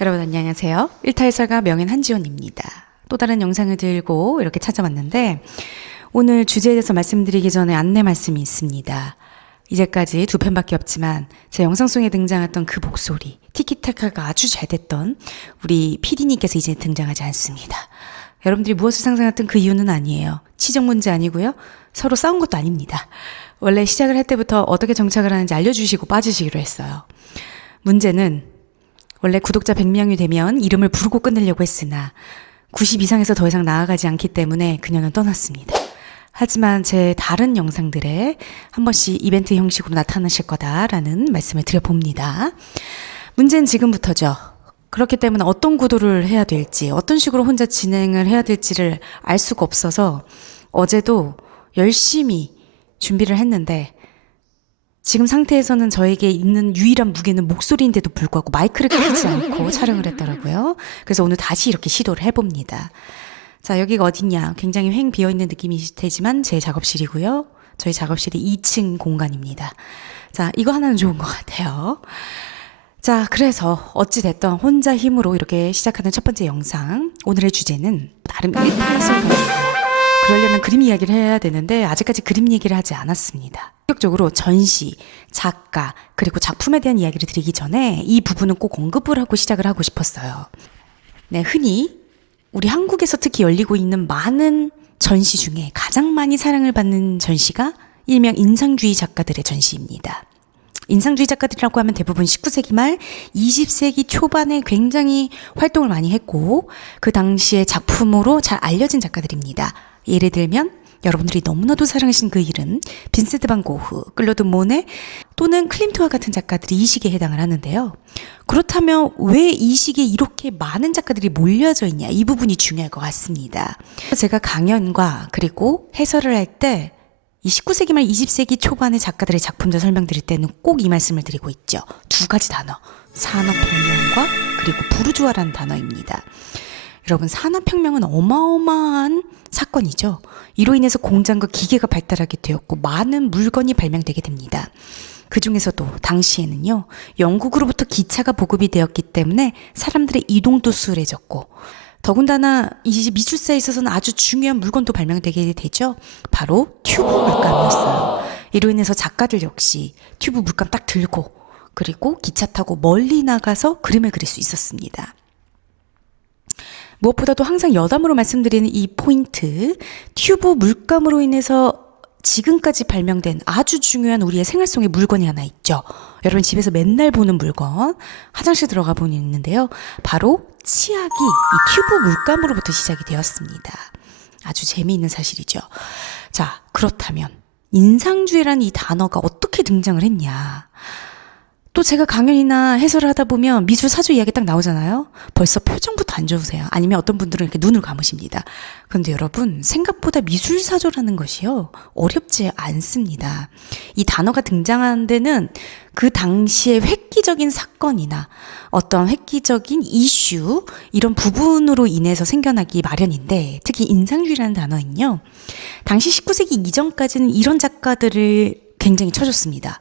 여러분 안녕하세요. 일타해설가 명인 한지원입니다. 또 다른 영상을 들고 이렇게 찾아왔는데 오늘 주제에 대해서 말씀드리기 전에 안내 말씀이 있습니다. 이제까지 두 편밖에 없지만 제 영상 속에 등장했던 그 목소리, 티키타카가 아주 잘 됐던 우리 PD님께서 이제 등장하지 않습니다. 여러분들이 무엇을 상상했던 그 이유는 아니에요. 치정 문제 아니고요. 서로 싸운 것도 아닙니다. 원래 시작을 할 때부터 어떻게 정착을 하는지 알려주시고 빠지시기로 했어요. 문제는 원래 구독자 100명이 되면 이름을 부르고 끝내려고 했으나 90 이상에서 더 이상 나아가지 않기 때문에 그녀는 떠났습니다. 하지만 제 다른 영상들에 한 번씩 이벤트 형식으로 나타나실 거다라는 말씀을 드려봅니다. 문제는 지금부터죠. 그렇기 때문에 어떤 구도를 해야 될지, 어떤 식으로 혼자 진행을 해야 될지를 알 수가 없어서 어제도 열심히 준비를 했는데 지금 상태에서는 저에게 있는 유일한 무게는 목소리인데도 불구하고 마이크를 끄지 않고 촬영을 했더라고요. 그래서 오늘 다시 이렇게 시도를 해봅니다. 자, 여기가 어디냐? 굉장히 휑 비어있는 느낌이실 테지만 제 작업실이고요. 저희 작업실이 2층 공간입니다. 자, 이거 하나는 좋은 것 같아요. 자, 그래서 어찌됐든 혼자 힘으로 이렇게 시작하는 첫 번째 영상. 오늘의 주제는 나름 일탈해설가입니다. 그러려면 그림 이야기를 해야 되는데 아직까지 그림 얘기를 하지 않았습니다. 본격적으로 전시, 작가, 그리고 작품에 대한 이야기를 드리기 전에 이 부분은 꼭 언급을 하고 시작을 하고 싶었어요. 네, 흔히 우리 한국에서 특히 열리고 있는 많은 전시 중에 가장 많이 사랑을 받는 전시가 일명 인상주의 작가들의 전시입니다. 인상주의 작가들이라고 하면 대부분 19세기 말 20세기 초반에 굉장히 활동을 많이 했고 그 당시의 작품으로 잘 알려진 작가들입니다. 예를 들면 여러분들이 너무나도 사랑하신 그 이름 빈센트 반 고흐, 클로드 모네 또는 클림트와 같은 작가들이 이 시기에 해당을 하는데요. 그렇다면 왜 이 시기에 이렇게 많은 작가들이 몰려져 있냐, 이 부분이 중요할 것 같습니다. 제가 강연과 그리고 해설을 할 때 이 19세기 말 20세기 초반의 작가들의 작품들 설명드릴 때는 꼭 이 말씀을 드리고 있죠. 두 가지 단어, 산업혁명과 그리고 부르주아라는 단어입니다. 여러분, 산업혁명은 어마어마한 사건이죠. 이로 인해서 공장과 기계가 발달하게 되었고 많은 물건이 발명되게 됩니다. 그 중에서도 당시에는요, 영국으로부터 기차가 보급이 되었기 때문에 사람들의 이동도 수월해졌고 더군다나 이 미술사에 있어서는 아주 중요한 물건도 발명되게 되죠. 바로 튜브 물감이었어요. 이로 인해서 작가들 역시 튜브 물감 딱 들고 그리고 기차 타고 멀리 나가서 그림을 그릴 수 있었습니다. 무엇보다도 항상 여담으로 말씀드리는 이 포인트, 튜브 물감으로 인해서 지금까지 발명된 아주 중요한 우리의 생활 속의 물건이 하나 있죠. 여러분 집에서 맨날 보는 물건, 화장실 들어가 보니 있는데요. 바로 치약이 이 튜브 물감으로부터 시작이 되었습니다. 아주 재미있는 사실이죠. 자, 그렇다면 인상주의라는 이 단어가 어떻게 등장을 했냐. 또 제가 강연이나 해설을 하다 보면 미술 사조 이야기 딱 나오잖아요. 벌써 표정부터 안 좋으세요. 아니면 어떤 분들은 이렇게 눈을 감으십니다. 그런데 여러분, 생각보다 미술 사조라는 것이요, 어렵지 않습니다. 이 단어가 등장하는 데는 그 당시의 획기적인 사건이나 어떤 획기적인 이슈, 이런 부분으로 인해서 생겨나기 마련인데, 특히 인상주의라는 단어는요, 당시 19세기 이전까지는 이런 작가들을 굉장히 쳐줬습니다.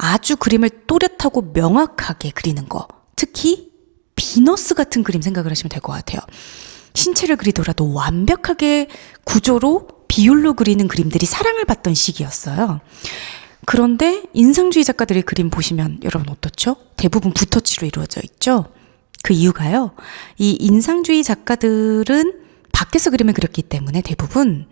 아주 그림을 또렷하고 명확하게 그리는 거, 특히 비너스 같은 그림 생각을 하시면 될 것 같아요. 신체를 그리더라도 완벽하게 구조로 비율로 그리는 그림들이 사랑을 받던 시기였어요. 그런데 인상주의 작가들의 그림 보시면 여러분 어떻죠? 대부분 붓터치로 이루어져 있죠. 그 이유가요, 이 인상주의 작가들은 밖에서 그림을 그렸기 때문에 대부분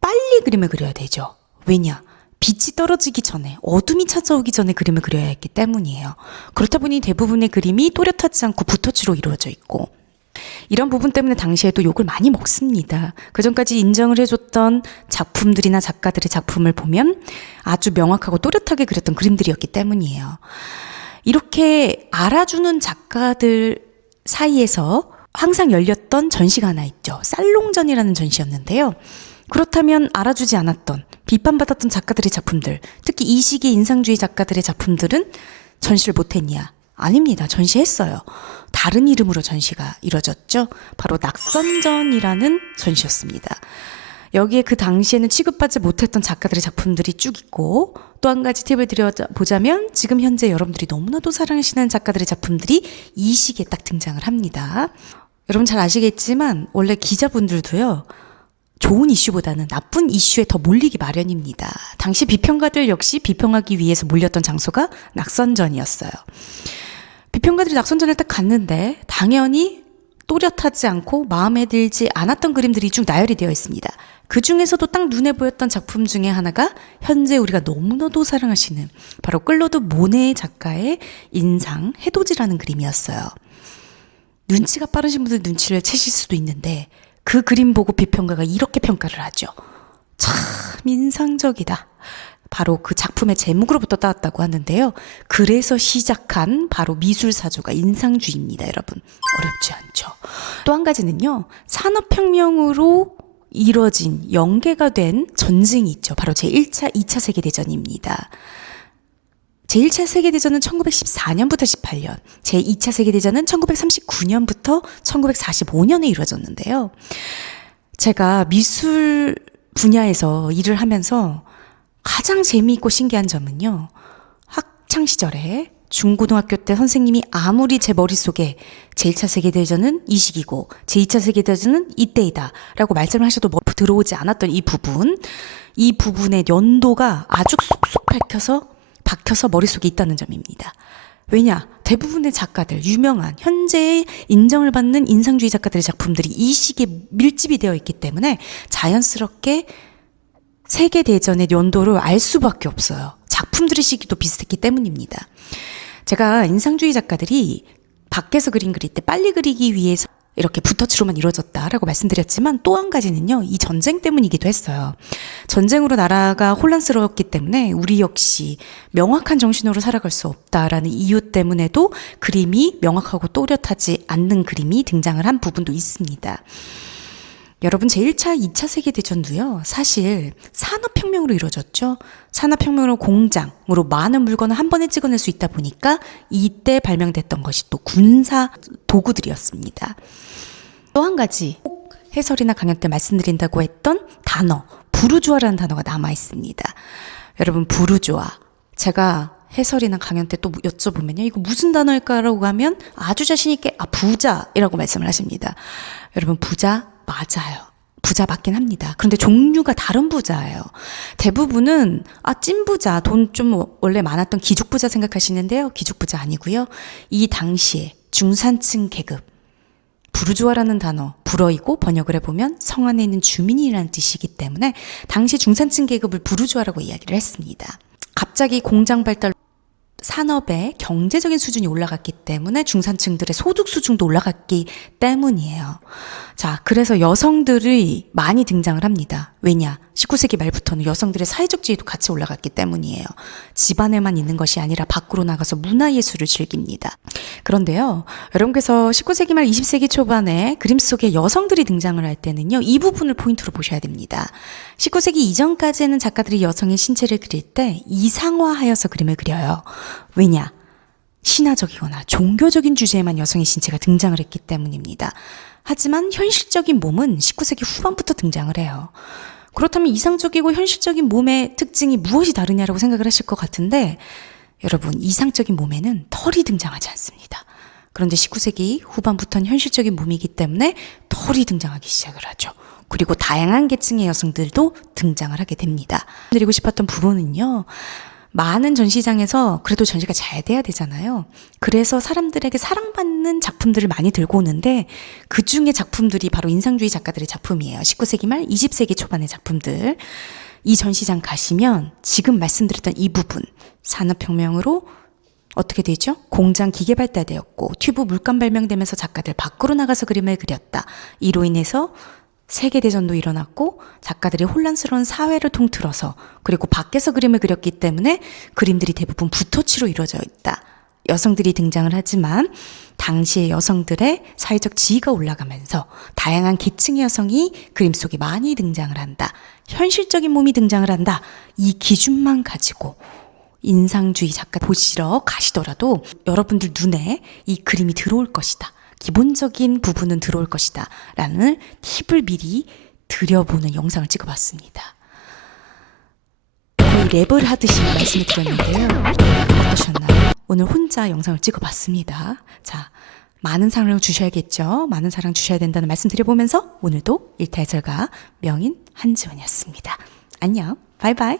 빨리 그림을 그려야 되죠. 왜냐? 빛이 떨어지기 전에, 어둠이 찾아오기 전에 그림을 그려야 했기 때문이에요. 그렇다 보니 대부분의 그림이 또렷하지 않고 붓터치로 이루어져 있고, 이런 부분 때문에 당시에도 욕을 많이 먹습니다. 그전까지 인정을 해줬던 작품들이나 작가들의 작품을 보면 아주 명확하고 또렷하게 그렸던 그림들이었기 때문이에요. 이렇게 알아주는 작가들 사이에서 항상 열렸던 전시가 하나 있죠. 살롱전이라는 전시였는데요. 그렇다면 알아주지 않았던, 비판받았던 작가들의 작품들, 특히 이 시기 인상주의 작가들의 작품들은 전시를 못했냐? 아닙니다. 전시했어요. 다른 이름으로 전시가 이루어졌죠. 바로 낙선전이라는 전시였습니다. 여기에 그 당시에는 취급받지 못했던 작가들의 작품들이 쭉 있고, 또 한 가지 팁을 드려보자면 지금 현재 여러분들이 너무나도 사랑하시는 작가들의 작품들이 이 시기에 딱 등장을 합니다. 여러분 잘 아시겠지만 원래 기자분들도요, 좋은 이슈보다는 나쁜 이슈에 더 몰리기 마련입니다. 당시 비평가들 역시 비평하기 위해서 몰렸던 장소가 낙선전이었어요. 비평가들이 낙선전을 딱 갔는데 당연히 또렷하지 않고 마음에 들지 않았던 그림들이 쭉 나열이 되어 있습니다. 그 중에서도 딱 눈에 보였던 작품 중에 하나가 현재 우리가 너무나도 사랑하시는 바로 클로드 모네 작가의 인상 해돋이라는 그림이었어요. 눈치가 빠르신 분들 눈치를 채실 수도 있는데 그 그림 보고 비평가가 이렇게 평가를 하죠. 참 인상적이다. 바로 그 작품의 제목으로부터 따왔다고 하는데요. 그래서 시작한 바로 미술사조가 인상주의입니다, 여러분. 어렵지 않죠. 또 한 가지는요, 산업혁명으로 이뤄진 연계가 된 전쟁이 있죠. 바로 제1차, 2차 세계대전입니다. 제1차 세계대전은 1914년부터 18년, 제2차 세계대전은 1939년부터 1945년에 이루어졌는데요. 제가 미술 분야에서 일을 하면서 가장 재미있고 신기한 점은요, 학창 시절에 중고등학교 때 선생님이 아무리 제 머릿속에 제1차 세계대전은 이 시기고 제2차 세계대전은 이때이다 라고 말씀을 하셔도 들어오지 않았던 이 부분의 연도가 아주 쏙쏙 박혀서 머릿속에 있다는 점입니다. 왜냐? 대부분의 작가들, 유명한 현재의 인정을 받는 인상주의 작가들의 작품들이 이 시기에 밀집이 되어 있기 때문에 자연스럽게 세계대전의 연도를 알 수밖에 없어요. 작품들의 시기도 비슷했기 때문입니다. 제가 인상주의 작가들이 밖에서 그림 그릴 때 빨리 그리기 위해서 이렇게 붓터치로만 이루어졌다라고 말씀드렸지만 또 한 가지는요, 이 전쟁 때문이기도 했어요. 전쟁으로 나라가 혼란스러웠기 때문에 우리 역시 명확한 정신으로 살아갈 수 없다라는 이유 때문에도 그림이 명확하고 또렷하지 않는 그림이 등장을 한 부분도 있습니다. 여러분, 제1차, 2차 세계대전도요, 사실 산업혁명으로 이루어졌죠. 산업혁명으로 공장으로 많은 물건을 한 번에 찍어낼 수 있다 보니까 이때 발명됐던 것이 또 군사 도구들이었습니다. 또 한 가지, 꼭 해설이나 강연 때 말씀드린다고 했던 단어, 부르주아라는 단어가 남아 있습니다. 여러분, 부르주아. 제가 해설이나 강연 때 또 여쭤보면요, 이거 무슨 단어일까라고 하면 아주 자신있게 부자이라고 말씀을 하십니다. 여러분, 부자 맞아요. 부자 맞긴 합니다. 그런데 종류가 다른 부자예요. 대부분은 찐부자, 돈 좀 원래 많았던 기죽부자 생각하시는데요. 기죽부자 아니고요. 이 당시에 중산층 계급, 부르주아라는 단어, 불어이고 번역을 해보면 성 안에 있는 주민이라는 뜻이기 때문에 당시 중산층 계급을 부르주아라고 이야기를 했습니다. 갑자기 공장 발달, 산업의 경제적인 수준이 올라갔기 때문에 중산층들의 소득 수준도 올라갔기 때문이에요. 자, 그래서 여성들이 많이 등장을 합니다. 왜냐? 19세기 말부터는 여성들의 사회적 지위도 같이 올라갔기 때문이에요. 집안에만 있는 것이 아니라 밖으로 나가서 문화예술을 즐깁니다. 그런데요, 여러분께서 19세기 말 20세기 초반에 그림 속에 여성들이 등장을 할 때는요, 이 부분을 포인트로 보셔야 됩니다. 19세기 이전까지는 작가들이 여성의 신체를 그릴 때 이상화하여서 그림을 그려요. 왜냐? 신화적이거나 종교적인 주제에만 여성의 신체가 등장을 했기 때문입니다. 하지만 현실적인 몸은 19세기 후반부터 등장을 해요. 그렇다면 이상적이고 현실적인 몸의 특징이 무엇이 다르냐라고 생각을 하실 것 같은데, 여러분, 이상적인 몸에는 털이 등장하지 않습니다. 그런데 19세기 후반부터는 현실적인 몸이기 때문에 털이 등장하기 시작을 하죠. 그리고 다양한 계층의 여성들도 등장을 하게 됩니다. 드리고 싶었던 부분은요, 많은 전시장에서 그래도 전시가 잘 돼야 되잖아요. 그래서 사람들에게 사랑받는 작품들을 많이 들고 오는데 그 중에 작품들이 바로 인상주의 작가들의 작품이에요. 19세기 말 20세기 초반의 작품들. 이 전시장 가시면 지금 말씀드렸던 이 부분, 산업혁명으로 어떻게 되죠? 공장 기계 발달되었고 튜브 물감 발명되면서 작가들 밖으로 나가서 그림을 그렸다. 이로 인해서 세계대전도 일어났고 작가들이 혼란스러운 사회를 통틀어서 그리고 밖에서 그림을 그렸기 때문에 그림들이 대부분 붓터치로 이루어져 있다. 여성들이 등장을 하지만 당시의 여성들의 사회적 지위가 올라가면서 다양한 계층의 여성이 그림 속에 많이 등장을 한다. 현실적인 몸이 등장을 한다. 이 기준만 가지고 인상주의 작가 보시러 가시더라도 여러분들 눈에 이 그림이 들어올 것이다. 기본적인 부분은 들어올 것이다 라는 팁을 미리 드려보는 영상을 찍어봤습니다. 거의 랩을 하듯이 말씀을 드렸는데요. 어떠셨나요? 오늘 혼자 영상을 찍어봤습니다. 자, 많은 사랑을 주셔야겠죠. 많은 사랑 주셔야 된다는 말씀 드려보면서 오늘도 일탈설가 명인 한지원이었습니다. 안녕. 바이바이.